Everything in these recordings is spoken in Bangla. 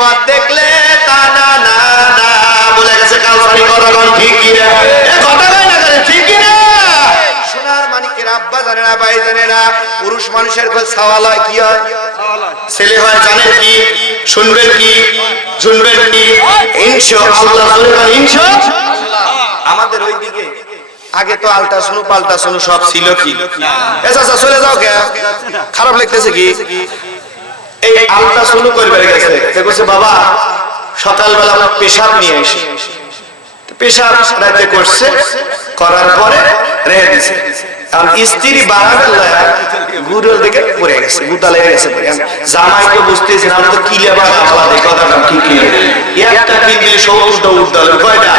পথ দেখলে তা না না না বলে গেছে কালসারি কথা কোন ঠিক কি না এ কথা কই না করে ঠিক কি না সোনার মানিকের আব্বা জানে না ভাই জানে না পুরুষ মানুষের কই সওয়াল হয় কি হয় ছেলে হয় জানেন কি শুনবেন কি শুনবেন কি ইনশাআল্লাহ ইনশাআল্লাহ আমাদের ওইদিকে আগে তো আলট্রাসাউন্ড পাল্টাসাউন্ড সব ছিল কি আচ্ছা চলে যাও কে খারাপ লাগতেছে কি এই আলট্রাসাউন্ড করবে গেছে দেখছে বাবা সকালবেলা পেশাব নিয়ে এসে পেশাব রাতে করছে করার পরে রেখে দিয়েছে আর স্ত্রী বারান্দায় গুড়ের দিকে পড়ে গেছে গুতা লেগে গেছে জামাই তো বুঝতেছে না তো কি লেবা গালা দেখে কথাটা ঠিক কি একটা কিনলে 70টা উঠতে কয়টা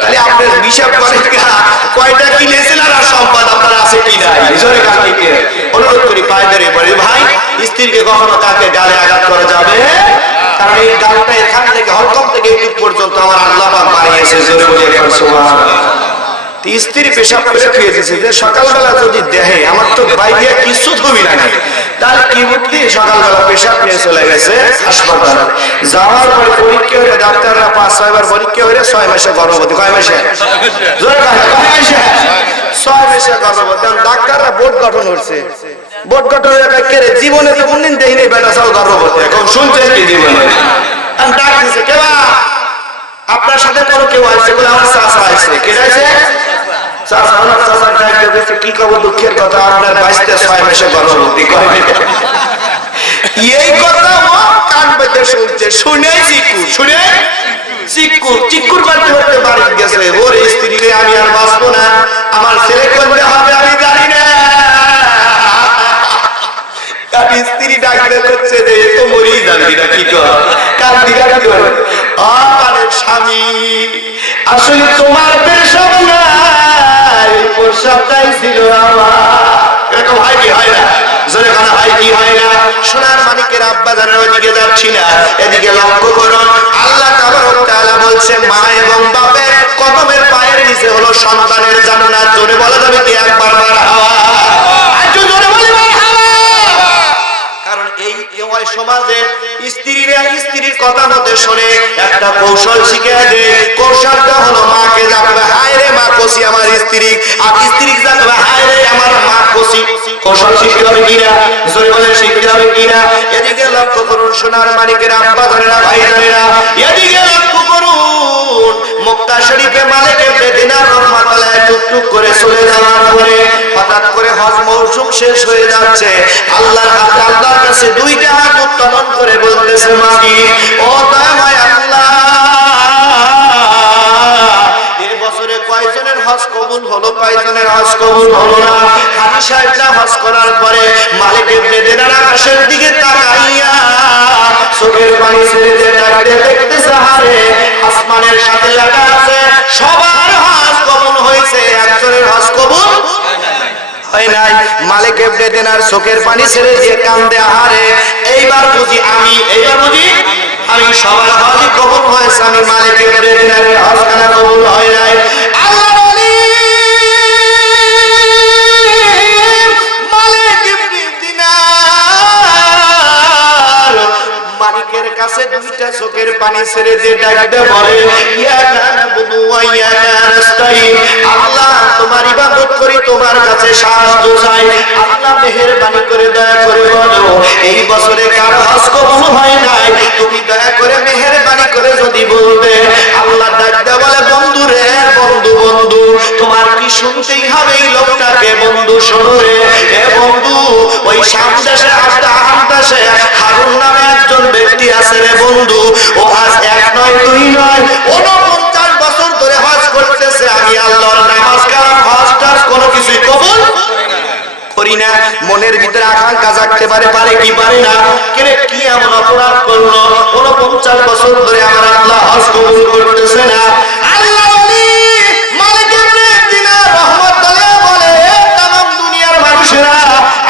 তাহলে আপনি হিসাব করেন কয়টা কিনেছেন আর সম্পদ আপনার আছে কি নাই জোরে কাকে অনুরোধ করি পায়ে ধরে বলি ভাই স্ত্রীকে কখনো কাকে গালে আঘাত করা যাবে কারণ এই গালটা এখান থেকে হলকম থেকে একটু পর্যন্ত আমার আল্লাহ পাক বানিয়েছে জোরে বলি সুবহানাল্লাহ স্ত্রী পেশাব করে খেয়ে দিয়েছে যে সকালবেলা যদি দেহে আমার তো বাইরে কিছু ধুবি না তাহলে কি বুদ্ধি সকালবেলা পেশাব নিয়ে চলে গেছে হাসপাতালে যাওয়ার পরে পরীক্ষা হলে ডাক্তাররা 5-6 বার পরীক্ষা হলে 6 মাসে গর্ভবতী কয় মাসে জোরে কথা কয় মাসে 6 মাসে গর্ভবতী ডাক্তাররা বোর্ড গঠন করছে বোর্ড গঠন করে জীবনে তো কোনদিন দেখিনি বেটা সব গর্ভবতী এখন শুনছেন কি জীবনে আমি ডাক দিছে কেবা আপনার সাথে কোনো কেউ আসছে বলে আমার চাচা আসছে কে আছে চাচা আমার চাচা ডাক দিয়েছে কি কব দুঃখের কথা আপনার 22-6 মাসে গর্ভবতী কয় এই কথা ও কান পেতে শুনছে শুনে চিকুর বাড়তে হতে বাড়ি গেছে ওর স্ত্রী রে আমি আর বাঁচবো না আমার ছেলে করতে হবে আমি জানি না তার স্ত্রী ডাকতে করছে যে তো মরেই যাবে এটা কি কর কার দিকে কর আমার স্বামী আসলে তোমার পেশাব নাই পেশাবটাই ছিল আমার এরকম হয় কি হয় না জোরে কথা হয় কি হয় না সোনার মানিকের আব্বা জানার ওইদিকে যাচ্ছি না এদিকে লক্ষ্য করুন আল্লাহ তাবারক তাআলা বলছে মা এবং বাপের কদমের পায়ের নিচে হলো সন্তানের জান্নাত জোরে বলা যাবে কি একবার মারহাবা আর জোরে বলি মারহাবা কারণ এই সমাজে স্ত্রীর কথা মতে শুনে একটা কৌশল শিখে দেয় কৌশলটা হলো মাকে জানবে হায় রে মা কষি আমার স্ত্রী আর স্ত্রী জানবে হায় রে আমার মা কষি কৌশল শিখতে হবে কিনা জোরে বলেন শিখতে হবে কিনা এদিকে লক্ষ্য করুন সোনার মানিকের আব্বা ধরেরা ভাই ধরেরা এদিকে লক্ষ্য করুন মক্কা শরীফে মালিক ইবনে দিনার রাহমাতুল্লাহ টুকটুক করে চলে যাওয়ার পরে হঠাৎ করে হজ মৌসুম শেষ হয়ে যাচ্ছে আল্লাহর কাছে দুইটা হাত উত্তোলন করে বলতেছে মাগি ও দয়াময় আল্লাহ এই বছরে কয়জনের হজ কবুল হলো কয়জনের হজ কবুল হলো না হাজী সাহেবরা হজ করার পরে মালিক ইবনে দিনার আকাশের দিকে তাকাইয়া চোখের পানি ছেড়ে দিয়ে ডাকতে দেখতেছে আরে আসমানের সাথে লাগা আছে সবার হজ কবুল হয়েছে একজনের হজ কবুল হয় নাই মালিক ইবনে দিনার চোখের পানি ছেড়ে দিয়ে কান্দে আহারে এইবার বুঝি আমি সবার হজ কবুল হয়েছে আমি মালিক ইবনে দিনারের হজ কেন কবুল হয় নাই আল্লাহ বলি মালিক ইবনে দিনার মালিকের কাছে দুইটা চোখের পানি ছেড়ে দিয়ে ডাকতে বলে ইয়া নাবুদু ওয়া ইয়া নাস্তাইন আল্লাহ তোমার ইবাদত করি তোমার কাছে সাহায্য চাই আল্লাহ মেহেরবানি করে দয়া করে বলো এই বছরে কার হজ কবুল হয় নাই তুমি দয়া করে মেহেরবানি করে যদি বলতে আল্লাহ ডাকতে বলে বন্ধু রে বন্ধু তোমার কি শুনতেই হবে এই লোকটাকে বন্ধু শোনো রে এ বন্ধু ওই সামদেশে আহমদাসে হারুন নামে একজন ব্যক্তি আছে রে বন্ধু ও আজ এক নয় দুই নয় 49 বছর ধরে হজ করতেছে আমি আল্লাহর নামাজ কালাম হজ টাজ কোনো কিছুই কবুল করি না মনের ভিতরে আকাঙ্ক্ষা জাগতে পারে কি পারে না কেরে কি এমন অপরাধ করলো 49 বছর ধরে আমার আল্লাহ হজ কবুল করতেছে না আল্লাহ বলি মালিক ইবনে দিনার রাহমাতুল্লাহ বলে तमाम দুনিয়ার মানুষেরা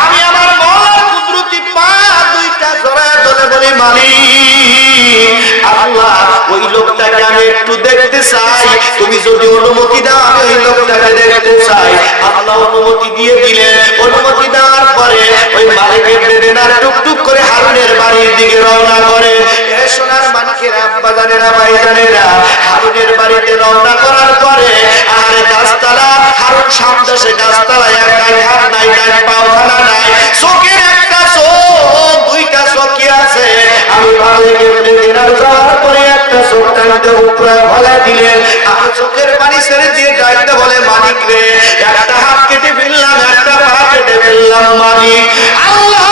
আমি আমার মওলার কুদরতি পা দুইটা জড়ায় ধরে বলি মালিক আল্লাহ ওই লোকটাকে আমি একটু দেখতে চাই তুমি যদি অনুমতি দাও আমি ওই লোকটাকে দেখতে চাই আল্লাহ অনুমতি দিয়ে দিলেন অনুমতি দেওয়ার পরে ওই মালিক ইবনে দিনার টুকটুক করে হারুনের বাড়ির দিকে রওনা করে এ সোনার মানিকের আব্বা জানেরা ভাই জানেরা, হারুনের বাড়িতে রওনা করার পরে আরে গাছতলা, হারুন সামনে সে গাছতলায় এক ডান হাত নাই, ডান পাও খানা নাই, চোখের একটা চোখ, দুইটা চোখই আছে। আমি মালিক ইবনে দিনার যাওয়ার পরে একটা চোখ টানতে উপরে ফেলে দিলেন, আর চোখের পানি ছেড়ে দিয়ে ডাকতে বলে মালিক রে, একটা হাত কেটে ফেললাম, একটা পা কেটে ফেললাম মালিক। আল্লাহ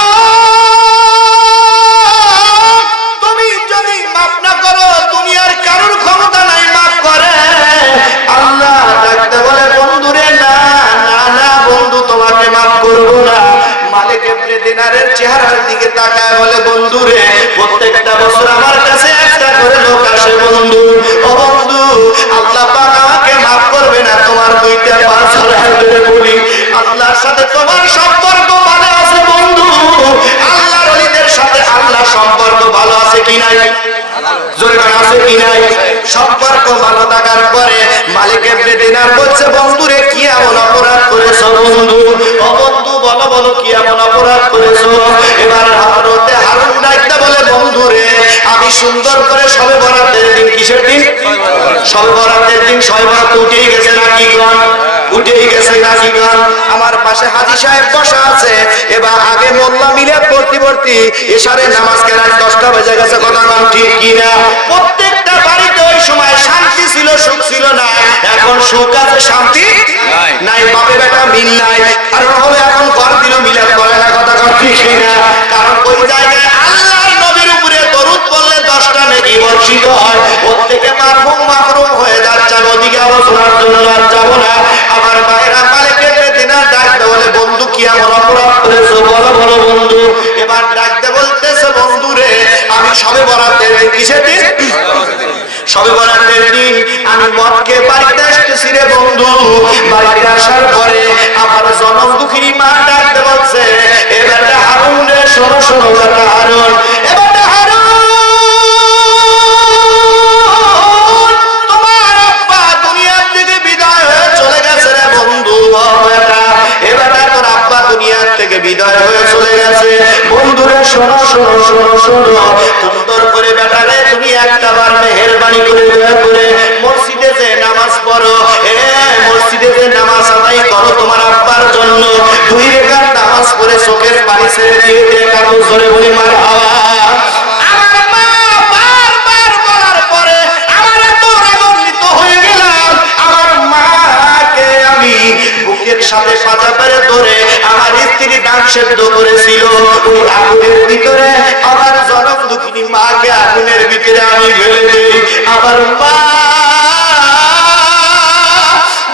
তুমি যদি মাফ না করো, দুনিয়ার কারোর ক্ষমতা নাই মাফ করে। আল্লাহ ডাকতে বলে বন্ধু রে, না না না বন্ধু, তোমাকে মাফ করবো না। মালিক ইবনে দিনারের চেহারার দিকে তাকায় বলে বন্ধু রে, প্রত্যেকটা বছর আমার কাছে একটা করে লোক আসে বন্ধু, ও বন্ধু আল্লাহ পাক আমাকে মাফ করবে না, তোমার দুইটা পা ছড়ায় ধরে বলি আল্লাহর সাথে তোমার সম্পর্ক ভালো আছে বন্ধু, আল্লাহর ওলিদের সাথে আল্লাহর সম্পর্ক ভালো আছে কি নাই? জোরে আছে কি নাই? সম্পর্ক ভালো থাকার পরে মালিক ইবনে দিনার বলছে বন্ধু রে, কি এমন অপরাধ করেছো বন্ধু? ও বন্ধু বলো বলো, কি এমন অপরাধ করেছো? এবার হযরতে হারুন ডাকতে বলে বন্ধু রে, আমি সুন্দর করে শবে বরাতের দিন, কিসের দিন? শবে বরাতের দিন, শবে বরাত উঠেই গেছে নাকি গণ? উঠেই গেছে নাকি গণ? আমার পাশে হাজী সাহেব বসা আছে, এবার আগে মোল্লা মিলাদ পড়তি এশারে নামাজ কেরাত 10টা বেজে গেছে, কথা বল ঠিক কি না? প্রত্যেকটা বাড়িতে ওই সময় শান্তি ছিল, সুখ ছিল না, এখন সুখ আছে শান্তি নাই, বাপে বেটা মিল নাই। কারণ হলো এখন ঘর দিল মিলাদ করে না, কথা বল ঠিক কি না? কারণ ওই জায়গায় আল্লাহর নবীর উপরে দরুদ পড়লে 10টা নেকি বর্ষিত হয়, ওর থেকে মারহুম মাহরুম হয়ে যাচ্ছে, ওদিকে আলোচনার জন্য আর যাব না। আমার ভাইরা মালিক ইবনে দিনার ডাকতে বলে বন্ধু কি এমন অপরাধ করেছো, বলো বলো বন্ধু। এবার ডাকতে বলতেছে বন্ধু রে, আমি শবে বরাতের দিন, কিসের দিন? শবে বরাতের দিন আমি মদকে বাড়িতে আসতেছি রে বন্ধু। বাড়িতে আসার পরে আমার জনম দুঃখিনী মা ডাকতে বলছে, এবার হারুন রে, শোনো শোনো বেটা হারুন, এবার হারুন তোমার আব্বা দুনিয়ার থেকে বিদায় হয়ে চলে গেছে রে বন্ধু। এবার তোর আব্বা দুনিয়ার থেকে বিদায় হয়ে চলে গেছে বন্ধুরে, শোনো শোনো শোনো শোনো, সুন্দর করে বেটা রে তুমি একটা বার মেহেরবানি করে দয়া করে মসজিদে যে নামাজ পড়ো, মসজিদে যে নামাজ আদায় করো তোমার আব্বার জন্য, 2 রাকাত নামাজ পড়ে চোখের পানি ছেড়ে দিয়ে দে, কারো জোরে বলি মারহাবা। আমার মা বারবার বলার পরে আমার এত রাগান্বিত হয়ে গেলাম, আমার মাকে আমি বুকের সাথে পাতা পেরে ধরে আমার স্ত্রী ডাক সেদ্ধ করেছিল, ওই আগুনের ভিতরে আমার জনম দুঃখিনী মাকে আগুনের ভিতরে আমি ফেলে দেই। আমার মা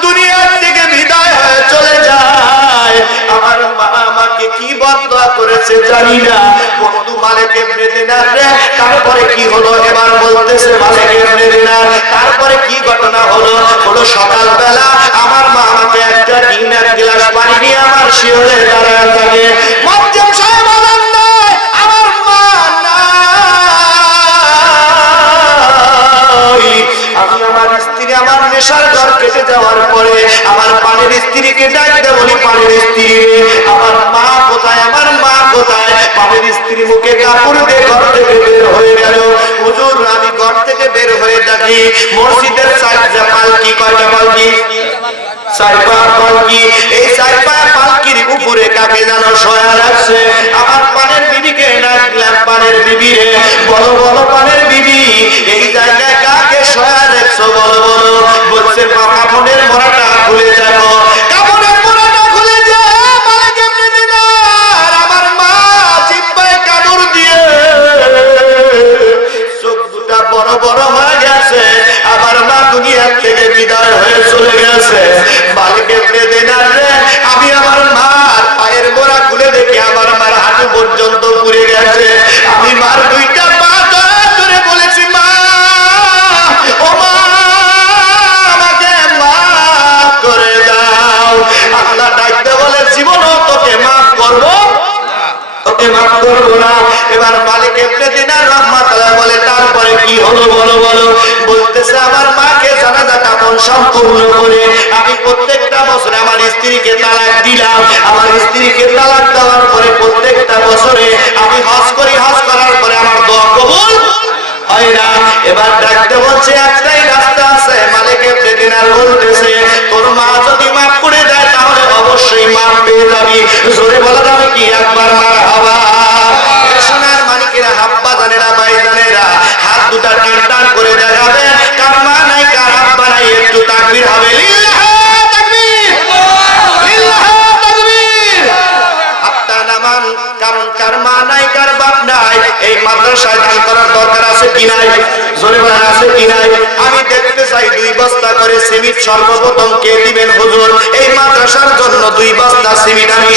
দুনিয়ার থেকে বিদায় হয়ে চলে যায়, আমার মা আমাকে কি বদদোয়া করেছে জানি না বন্ধু। মালিক ইবনে দিনার রে, তারপরে কি হলো এবার বলতেছে মালিক ইবনে দিনার, তারপরে কি ঘটনা হলো? হলো সকালবেলা আমার মা আমাকে একটা ডিম এক গ্লাস পানি দিয়ে আমার শিওরে দাঁড়ায় থাকে, মুয়াজ্জিম সাহেব আজান দেয়, আমার মা নাই। আমি আমার স্ত্রী আমার নেশার ঘর কেটে যাওয়ার পরে আমার পানির স্ত্রীকে ডাকতে বলি, পানির স্ত্রী আমার মা কোথায়, আমার মা কোথায়? পানির স্ত্রী মুখে কাপড় দিয়ে ঘর থেকে বের হয়ে গেল। হুজুর আমি ঘর থেকে বের হয়ে দেখি মসজিদের 4টা পালকি, কয়টা পালকি? 4পা পালকি। এই 4পা পালকির উপরে কাকে যেন শোয়া রাখছে। আমার পানের বিবিকে ডাকলাম, পানের বিবি রে, বলো বলো পানের বিবি, এই জায়গায় কাকে শোয়া রাখছো বলো বলো। বলছে কাপড়ের মোড়াটা খুলে দেখো, কাপড়ের মোড়াটা খুলে যা, মালিক ইবনে দিনার আমার মা জিহ্বায় কামড় দিয়ে চোখ দুটা বড় বড় হয়ে গেছে, আমার মা দুনিয়ার থেকে বিদায় হয়ে চলে গেছে। মালিক ইবনে দিনার রে, আমি আমার মার পায়ের মোড়া খুলে দেখি আমার মার হাঁটু পর্যন্ত পুড়ে গেছে। আমি মার 2টা পা ধরে বলেছি, মা ও মা আমাকে মাফ করে দাও। আল্লাহ ডাকতে বলে জীবনও তোকে মাফ করবো, তোকে মাফ করবো না। এবার মালিক ইবনে দিনার রাহমাতুল্লাহ বলে তারপরে কি হলো বলো বলো। বলতেছে আমার মাকে জানাজা কাফন সম্পূর্ণ করে আমি প্রত্যেকটা বছরে আমার স্ত্রীকে তালাক দিলাম। আমার স্ত্রীকে তালাক দেওয়ার পরে প্রত্যেকটা বছরে আমি হজ করি, হজ করার পরে আমার দোয়া কবুল হয় না। বলছে একটাই রাস্তা আছে। মালিক ইবনে দিনার বলতেছে তোর মা যদি মাফ করে দেয় তাহলে অবশ্যই মাফ পেয়ে যাবি। জোরে বলা যাবে কি একবার মারহাবা। সোনার মানিকেরা, হাব্বা জানেরা, ভাই জানেরা, হাত দুটা টান টান করে দেখাবেন কার মা নাই কার আব্বা নাই, একটু তাকবীর হবে। লিল্লাহ তাকবীর, লিল্লাহ তাকবীর। হাতটা নামান, কারণ কার মা নাই কার বাপ নাই এই মাদ্রাসায় দান করার দরকার আছে কি নাই? জোরে বলেন আছে কি নাই? আমি দেখতে চাই 2 বস্তা করে সিমেন্ট সর্বপ্রথম কে দিবেন হুজুর? এই মাদ্রাসার জন্য 2 বস্তা সিমেন্ট আমি